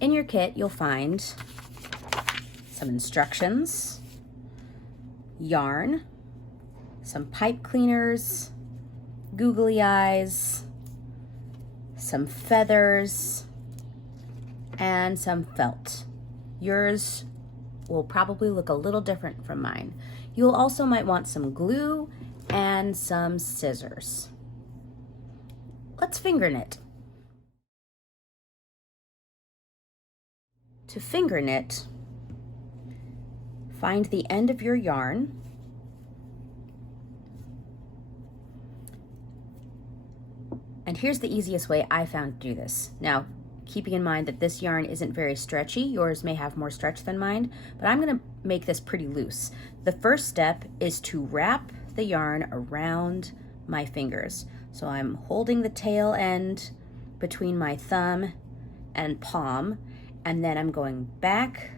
In your kit, you'll find some instructions, yarn, some pipe cleaners, googly eyes, some feathers, and some felt. Yours will probably look a little different from mine. You'll also might want some glue and some scissors. Let's finger knit. To finger knit, find the end of your yarn and here's the easiest way I found to do this. Now, keeping in mind that this yarn isn't very stretchy, yours may have more stretch than mine, but I'm gonna make this pretty loose. The first step is to wrap the yarn around my fingers. So I'm holding the tail end between my thumb and palm, and then I'm going back,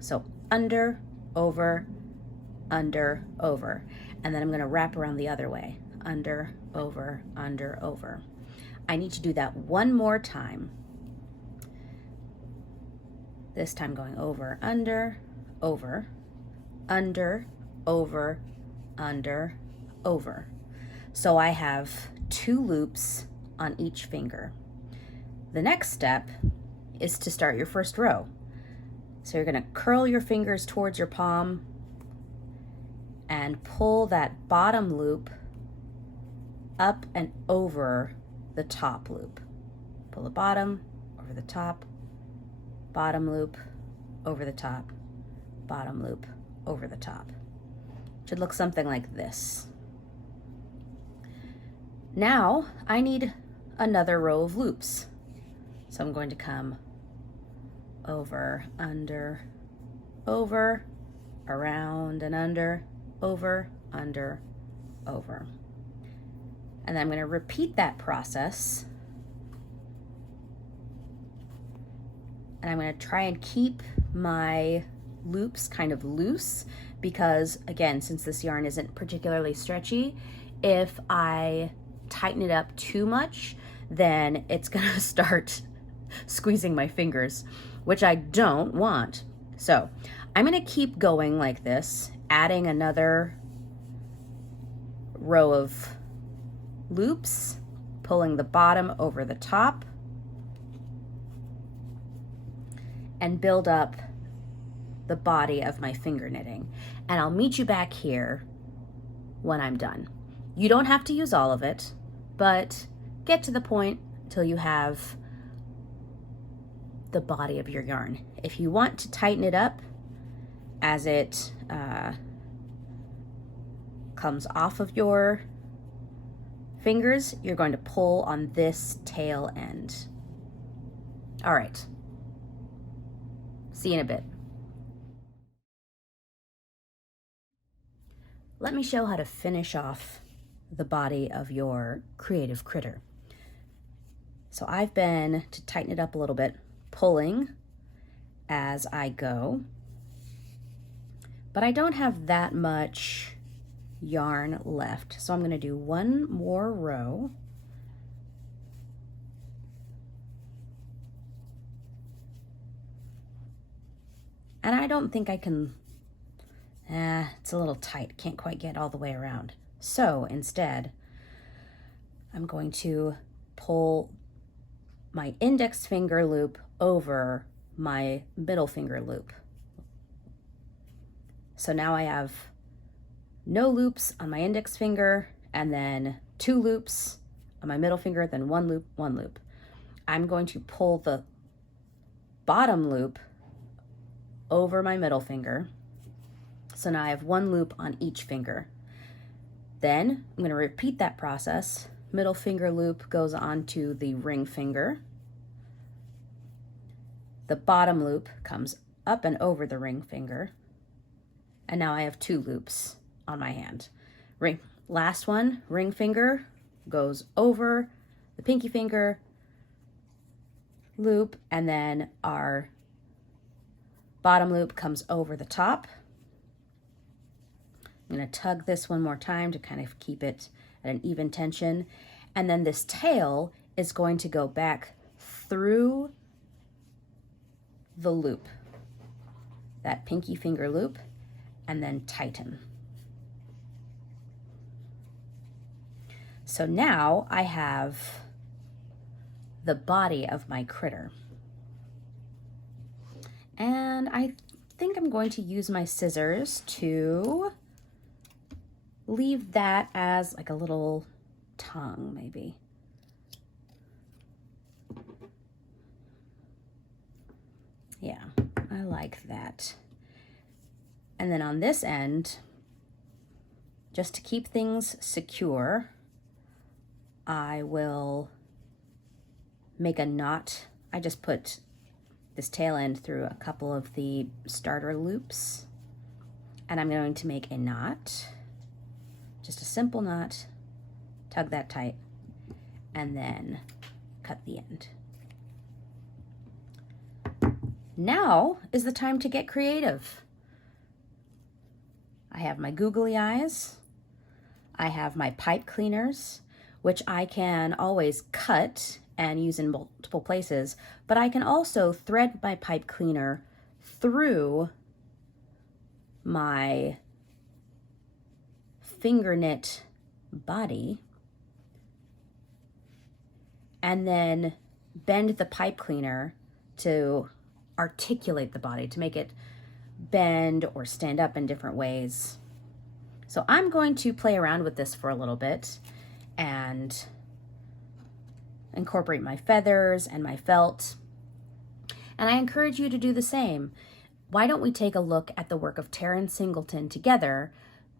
so under, over, under, over. And then I'm gonna wrap around the other way, under, over, under, over. I need to do that one more time. This time going over, under, over, under, over, under, over. So I have 2 loops on each finger. The next step is to start your first row. So you're gonna curl your fingers towards your palm and pull that bottom loop up and over the top loop. Pull the bottom over the top, bottom loop over the top, bottom loop over the top. Should look something like this. Now I need another row of loops. So I'm going to come over, under, over, around and under, over, under, over. And then I'm going to repeat that process. And I'm going to try and keep my loops kind of loose because, again, since this yarn isn't particularly stretchy, if I tighten it up too much, then it's going to start squeezing my fingers, which I don't want. So I'm going to keep going like this, adding another row of loops, pulling the bottom over the top, and build up the body of my finger knitting. And I'll meet you back here when I'm done. You don't have to use all of it, but get to the point till you have the body of your yarn. If you want to tighten it up as it comes off of your fingers, you're going to pull on this tail end. All right, see you in a bit. Let me show how to finish off the body of your creative critter. So I've been, to tighten it up a little bit, pulling as I go, but I don't have that much yarn left. So I'm going to do one more row. And I don't think I can, it's a little tight, can't quite get all the way around. So instead, I'm going to pull my index finger loop over my middle finger loop. So now I have no loops on my index finger, and then 2 loops on my middle finger, then 1 loop, 1 loop. I'm going to pull the bottom loop over my middle finger. So now I have 1 loop on each finger. Then I'm going to repeat that process. Middle finger loop goes onto the ring finger. The bottom loop comes up and over the ring finger. And now I have 2 loops on my hand. Last one, ring finger goes over the pinky finger loop, and then our bottom loop comes over the top. I'm going to tug this one more time to kind of keep it at an even tension. And then this tail is going to go back through the loop, that pinky finger loop, and then tighten. So now I have the body of my critter. And I think I'm going to use my scissors to leave that as like a little tongue, maybe. Yeah, I like that. And then on this end, just to keep things secure, I will make a knot. I just put this tail end through a couple of the starter loops, and I'm going to make a knot, just a simple knot, tug that tight, and then cut the end. Now is the time to get creative. I have my googly eyes. I have my pipe cleaners, which I can always cut and use in multiple places, but I can also thread my pipe cleaner through my finger knit body and then bend the pipe cleaner to articulate the body, to make it bend or stand up in different ways. So I'm going to play around with this for a little bit and incorporate my feathers and my felt. And I encourage you to do the same. Why don't we take a look at the work of Taran Singleton together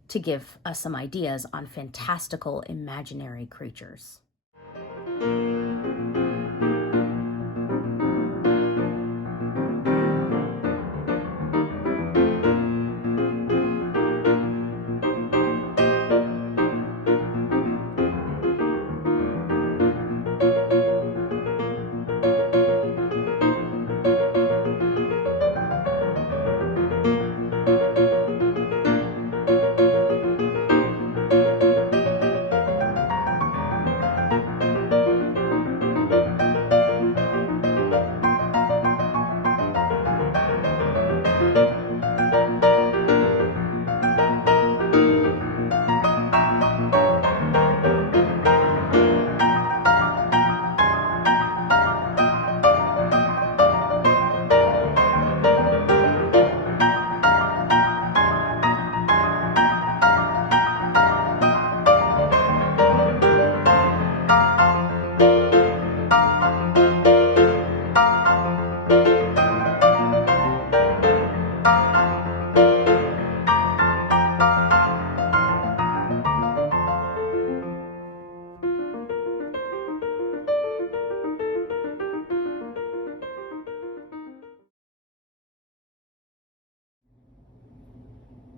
to give us some ideas on fantastical imaginary creatures.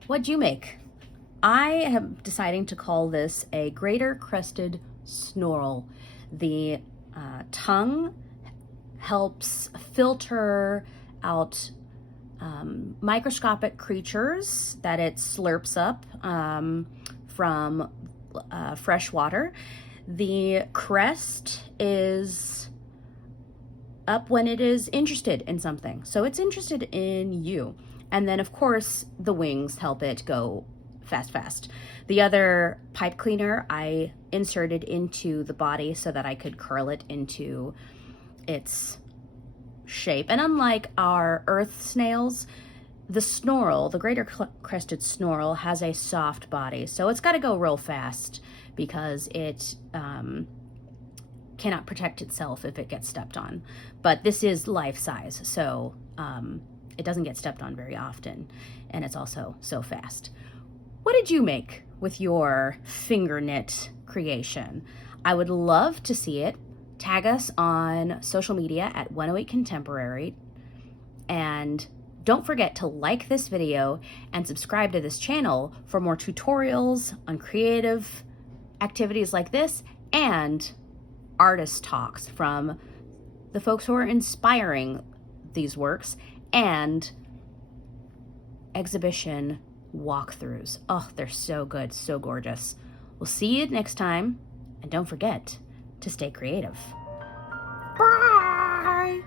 What'd you make? I am deciding to call this a greater crested snorl. The tongue helps filter out microscopic creatures that it slurps up from fresh water. The crest is up when it is interested in something. So it's interested in you. And then of course the wings help it go fast. The other pipe cleaner I inserted into the body so that I could curl it into its shape. And unlike our earth snails, the snorl, the greater crested snorl, has a soft body. So it's got to go real fast because it cannot protect itself if it gets stepped on. But this is life size, so it doesn't get stepped on very often, and it's also so fast. What did you make with your finger knit creation? I would love to see it. Tag us on social media at 108 Contemporary, and don't forget to like this video and subscribe to this channel for more tutorials on creative activities like this and artist talks from the folks who are inspiring these works and exhibition walkthroughs. Oh, they're so good, so gorgeous. We'll see you next time, and don't forget to stay creative. Bye!